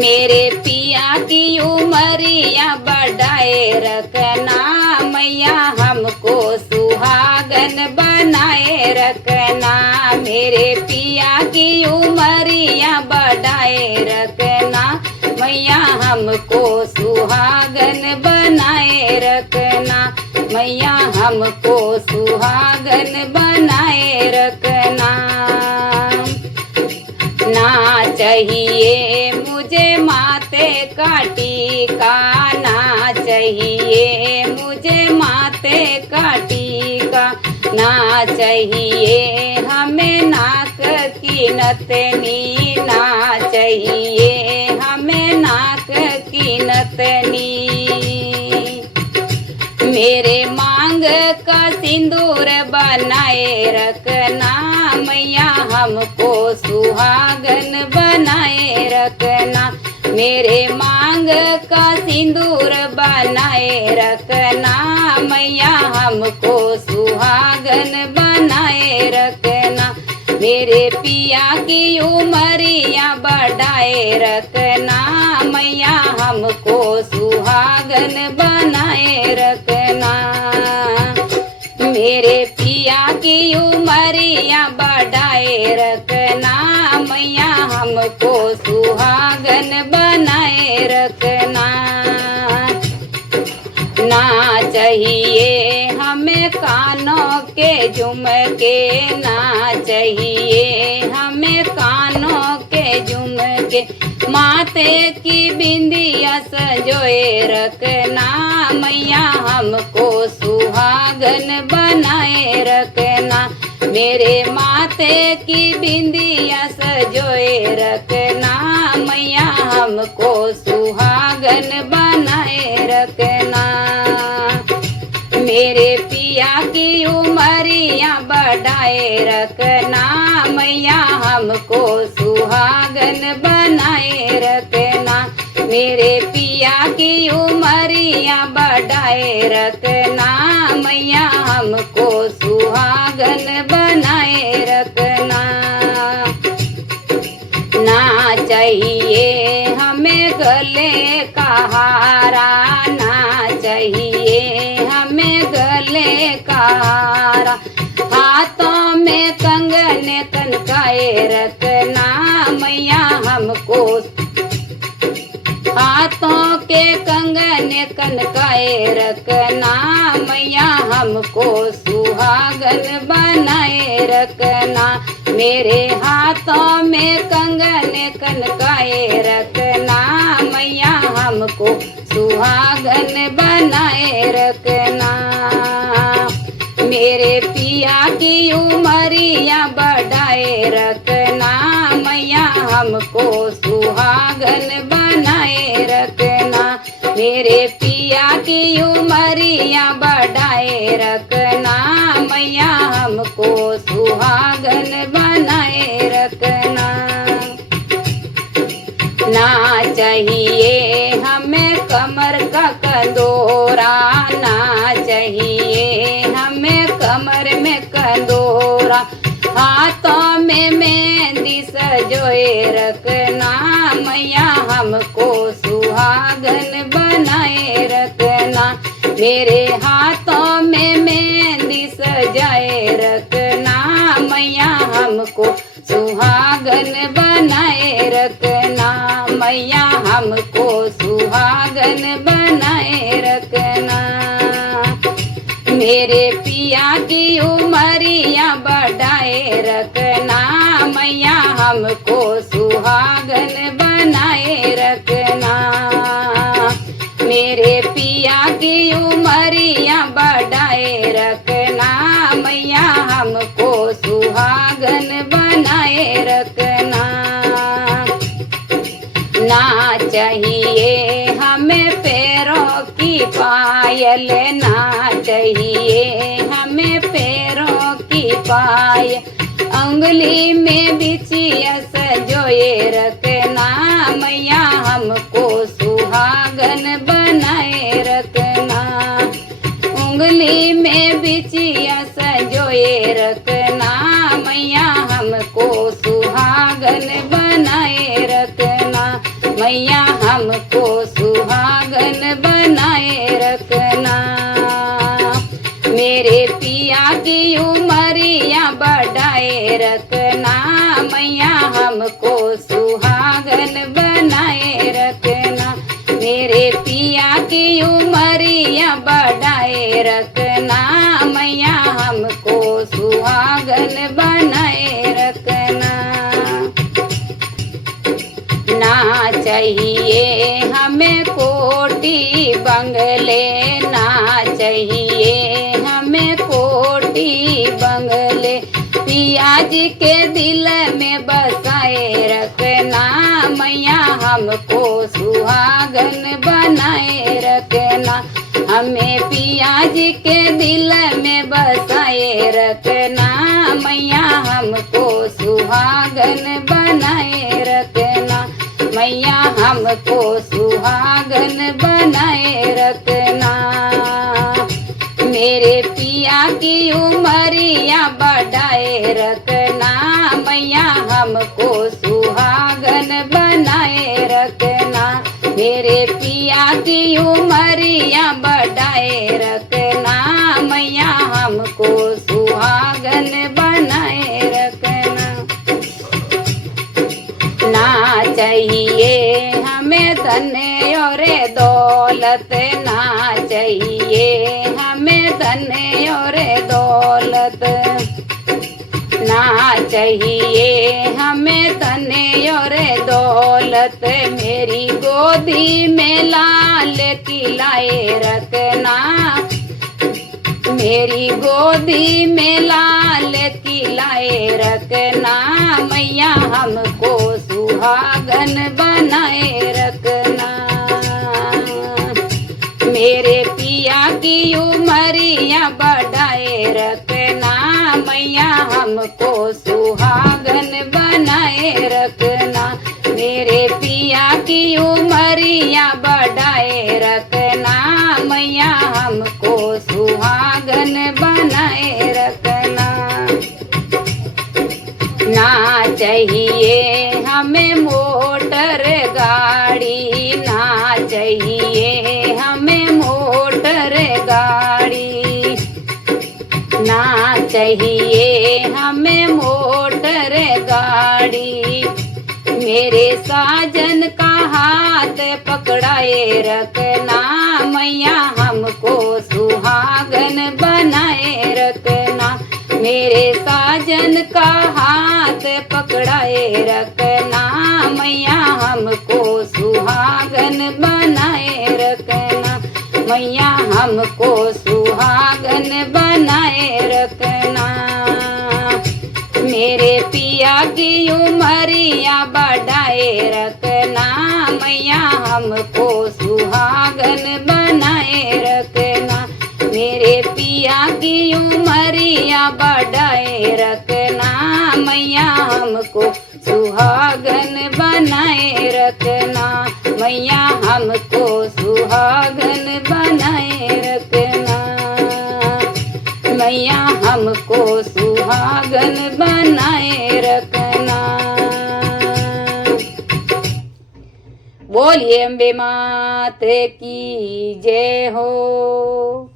मेरे पिया की उमरिया बढ़ाए रखना मैया, हमको सुहागन बनाए रखना। मेरे पिया की उमरिया बढ़ाए रखना मैया, हमको सुहागन बनाए रखना मैया, हमको सुहागन बनाए रखना। ना चाहिए मुझे माथे का टीका, ना चाहिए मुझे माथे का टीका, ना चाहिए हमें नाक की नथनी, ना चाहिए हमें नाक की नथनी। मेरे मांग का सिंदूर बनाए रखना मैया, हमको सुहागन बनाए रखना। मेरे मांग का सिंदूर बनाए रखना मैया, हमको सुहागन बनाए रखना। मेरे पिया की उमरिया बढ़ाए रखना मैया, हमको सुहागन बनाए रखना। मेरे पिया की उमरिया बढ़ाए रखना मैया, हमको सुहागन बनाए रखना। ना चाहिए हमें कानों के झुमके, ना चाहिए हमें कानों के झुमके, माथे की बिंदिया सजोए रखना मैया, हमको सुहागन बनाए रखना। मेरे माथे की बिंदिया सजोए रखना मैया, हमको सुहागन बनाए रखना। मेरे पिया की उमरिया बढ़ाए रखना मैया, हमको सुहागन बनाए रखना। मेरे पिया की उमरिया बढ़ाए रखना मैया, हमको सुहागन बनाए रखना। ना चाहिए हमें गले का हारा, ना चाहिए हमें गले का हारा, हाथों में कंगन कनकाए रखना मैया, हमको हाथों के कंगन कनकाए रखना मैया, हमको सुहागन बनाए रखना। मेरे हाथों में कंगन कनकाए रखना मैया, हमको सुहागन बनाए रखना। मेरे पिया की उमरिया बढ़ाए रखना मैया, हमको सुहागन बनाए रखना। मेरे पिया की उमरिया बढ़ाए रखना मैया, हमको सुहागन बनाए रखना। ना चाहिए हमें कमर का कंदोरा, ना चाहिए हमें कमर में कंदोरा, हाथों में मेहंदी सजोए रखना मैया, हमको सुहागन बनाए रखना। मेरे हाथों में मेहंदी सजाए रखना मैया, हमको सुहागन बनाए रखना मैया, हमको सुहागन बनाए रखना। मेरे पिया की उमरिया बढ़ाए रखना मैया, हमको सुहागन बनाए रखना। मेरे पिया की उमरिया बढ़ाए रखना मैया, हमको सुहागन बनाए रखना। ना चाहिए हमें पैरों की पायल, ना चाहिए हमें पैरों की पायल, उंगली में बिछिया सजोए रखना मैया, हमको सुहागन बनाए रखना। उंगली में बिछिया सजोए रखना मैया, हमको सुहागन बनाए रखना। मैया हमको सुहागन बनाए रखना। मेरे पिया की उमरिया बढ़ाए रखना, मैया हमको सुहागन बनाए रखना। मेरे पिया की उमरिया बढ़ाए रखना, मैया हमको सुहागन बनाए रखना। ना चाहिए हमें कोठी बंगले, ना चाहिए हमें कोठी बंगले, पिया जी के दिल में बसाए रखना, मैया हमको सुहागन बनाए रखना। हमें पिया जी के दिल में बसाए रखना, मैया हमको सुहागन बनाए रखना। मैया हमको सुहागन बनाए रखना। मेरे पिया की उमरिया बढ़ाए रखना, मैया हमको सुहागन बनाए रखना। मेरे पिया की उमरिया बढ़ाए रखना, मैया हमको सुहागन बनाए रखना। ना चाहिए हमें धन और दौलत, ना चाहिए हमें धन और दौलत, ना चाहिए हमें धन और दौलत। मेरी गोदी में लाल खिलाए रखना, मेरी गोदी में लाल खिलाए रखना, मैया हमको सुहागन बनाए रखना। मेरे पिया की उमरिया बढ़ाए रखना, मैया हमको सुहागन बनाए रखना। मेरे पिया की उमरिया बढ़ाए रखना, मैया हमको सुहागन बनाए रखना। ना चाहिए हमें मोटर गाड़ी, ना चाहिए हमें मोटर गाड़ी, ना चाहिए हमें मोटर गाड़ी। मेरे साजन का हाथ पकड़ाए रखना, मैया हमको सुहागन बनाए रखना। मेरे साजन का हाथ पकड़ाए रखना, मैया हमको सुहागन बनाए रखना। मैया हमको सुहागन बनाए रखना। मेरे पिया की उमरिया बढ़ाए रखना, मैया हमको सुहागन बनाए रखना। मेरे पिया की उमरिया बढ़ाए रखना, मैया हमको सुहागन बनाए रखना। मैया हमको सुहागन बनाए रखना। मैया हमको सुहागन बनाए रखना। बोलिए अम्बे मात की जय हो।